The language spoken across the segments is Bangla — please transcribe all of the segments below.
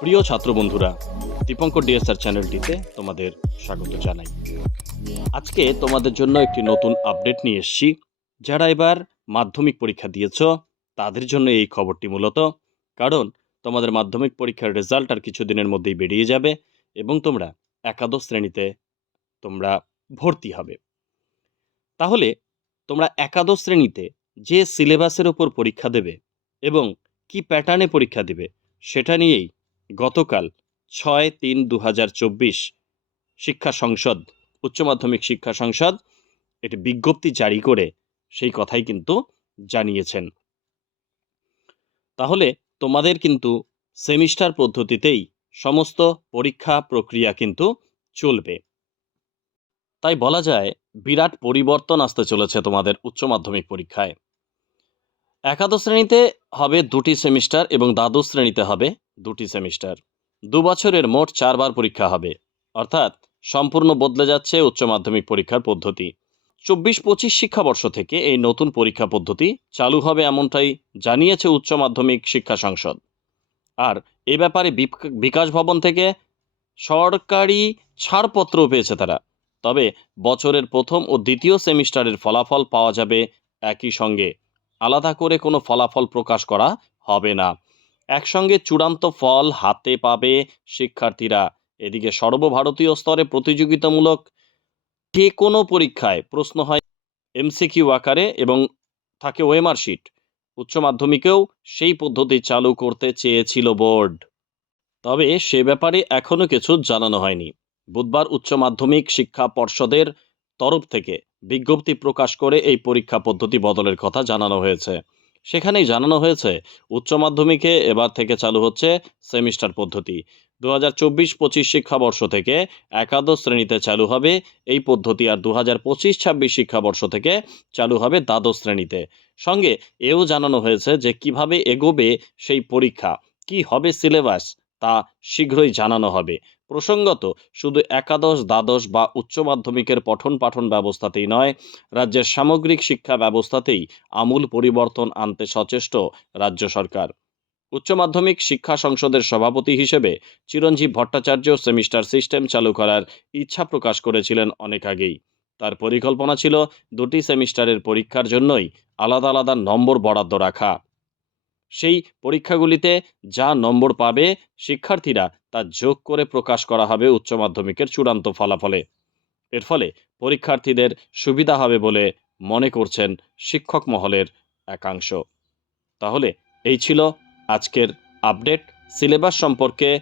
প্রিয় ছাত্র বন্ধুরা দীপঙ্কর ডিএসআর চ্যানেলটিতে তোমাদের স্বাগত জানাই। আজকে তোমাদের জন্য একটি নতুন আপডেট নিয়ে এসেছি। যারা এবার মাধ্যমিক পরীক্ষা দিয়েছ, তাদের জন্য এই খবরটি মূলত, কারণ তোমাদের মাধ্যমিক পরীক্ষার রেজাল্ট আর কিছুদিনের মধ্যেই বেরিয়ে যাবে এবং তোমরা একাদশ শ্রেণীতে তোমরা ভর্তি হবে। তাহলে তোমরা একাদশ শ্রেণীতে যে সিলেবাসের ওপর পরীক্ষা দেবে এবং কি প্যাটার্নে পরীক্ষা দেবে, সেটা নিয়েই গতকাল ছয় তিন দু শিক্ষা সংসদ, উচ্চ মাধ্যমিক শিক্ষা সংসদ একটি বিজ্ঞপ্তি জারি করে সেই কথাই কিন্তু জানিয়েছেন। তাহলে তোমাদের কিন্তু সেমিস্টার পদ্ধতিতেই সমস্ত পরীক্ষা প্রক্রিয়া কিন্তু চলবে। তাই বলা যায় বিরাট পরিবর্তন আসতে চলেছে তোমাদের উচ্চ মাধ্যমিক পরীক্ষায়। একাদশ শ্রেণীতে হবে দুটি সেমিস্টার এবং দ্বাদশ শ্রেণীতে হবে দুটি সেমিস্টার। দু বছরের মোট চারবার পরীক্ষা হবে। অর্থাৎ সম্পূর্ণ বদলে যাচ্ছে উচ্চ মাধ্যমিক পরীক্ষার পদ্ধতি। চব্বিশ পঁচিশ শিক্ষাবর্ষ থেকে এই নতুন পরীক্ষা পদ্ধতি চালু হবে এমনটাই জানিয়েছে উচ্চ মাধ্যমিক শিক্ষা সংসদ। আর এ ব্যাপারে বিকাশ ভবন থেকে সরকারি ছাড়পত্র পেয়েছে তারা। তবে বছরের প্রথম ও দ্বিতীয় সেমিস্টারের ফলাফল পাওয়া যাবে একই সঙ্গে। আলাদা করে কোনো ফলাফল প্রকাশ করা হবে না। একসঙ্গে চূড়ান্ত ফল হাতে পাবে শিক্ষার্থীরা। এদিকে সর্বভারতীয় স্তরে প্রতিযোগিতামূলক যে কোনো পরীক্ষায় প্রশ্ন হয় এমসিকিউ আকারে এবং থাকে ওএমআর শিট উচ্চ মাধ্যমিকেও সেই পদ্ধতি চালু করতে চেয়েছিল বোর্ড। তবে সে ব্যাপারে এখনও কিছু জানানো হয়নি। বুধবার উচ্চ মাধ্যমিক শিক্ষা পর্ষদের তরফ থেকে বিজ্ঞপ্তি প্রকাশ করে এই পরীক্ষা পদ্ধতি বদলের কথা জানানো হয়েছে। সেখানেই জানানো হয়েছে, উচ্চ মাধ্যমিকে এবার থেকে চালু হচ্ছে সেমিস্টার পদ্ধতি। দু হাজার চব্বিশ পঁচিশ শিক্ষাবর্ষ থেকে একাদশ শ্রেণীতে চালু হবে এই পদ্ধতি আর দু হাজার পঁচিশ ছাব্বিশ শিক্ষাবর্ষ থেকে চালু হবে দ্বাদশ শ্রেণীতে। সঙ্গে এও জানানো হয়েছে যে কীভাবে এগোবে সেই পরীক্ষা, কি হবে সিলেবাস তা শীঘ্রই জানানো হবে। প্রসঙ্গত, শুধু একাদশ, দ্বাদশ বা উচ্চ মাধ্যমিকের পঠন পাঠন ব্যবস্থাতেই নয়, রাজ্যের সামগ্রিক শিক্ষা ব্যবস্থাতেই আমূল পরিবর্তন আনতে সচেষ্ট রাজ্য সরকার। উচ্চ মাধ্যমিক শিক্ষা সংসদের সভাপতি হিসেবে চিরঞ্জীব ভট্টাচার্য সেমিস্টার সিস্টেম চালু করার ইচ্ছা প্রকাশ করেছিলেন অনেক আগেই। তার পরিকল্পনা ছিল দুটি সেমিস্টারের পরীক্ষার জন্যই আলাদা আলাদা নম্বর বরাদ্দ রাখা। সেই পরীক্ষাগুলিতে যা নম্বর পাবে, শিক্ষার্থীরা তা যোগ করে প্রকাশ করা হবে উচ্চ মাধ্যমিকের চূড়ান্ত ফলাফলে। এর ফলে পরীক্ষার্থীদের সুবিধা হবে বলে মনে করছেন শিক্ষক মহলের একাংশ। তাহলে এই ছিল আজকের আপডেট। সিলেবাস সম্পর্কে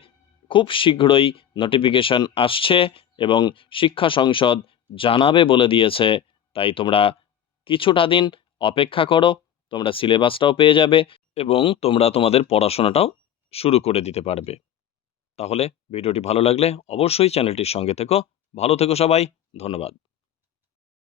খুব শীঘ্রই নোটিফিকেশন আসছে এবং শিক্ষা সংসদ জানাবে বলে দিয়েছে। তাই তোমরা কিছুটা দিন অপেক্ষা করো, তোমরা সিলেবাসটাও পেয়ে যাবে এবং তোমরা তোমাদের পড়াশোনাটাও শুরু করে দিতে পারবে। তাহলে ভিডিওটি ভালো লাগলে অবশ্যই চ্যানেলটির সঙ্গে থেকো। ভালো থেকো সবাই ধন্যবাদ।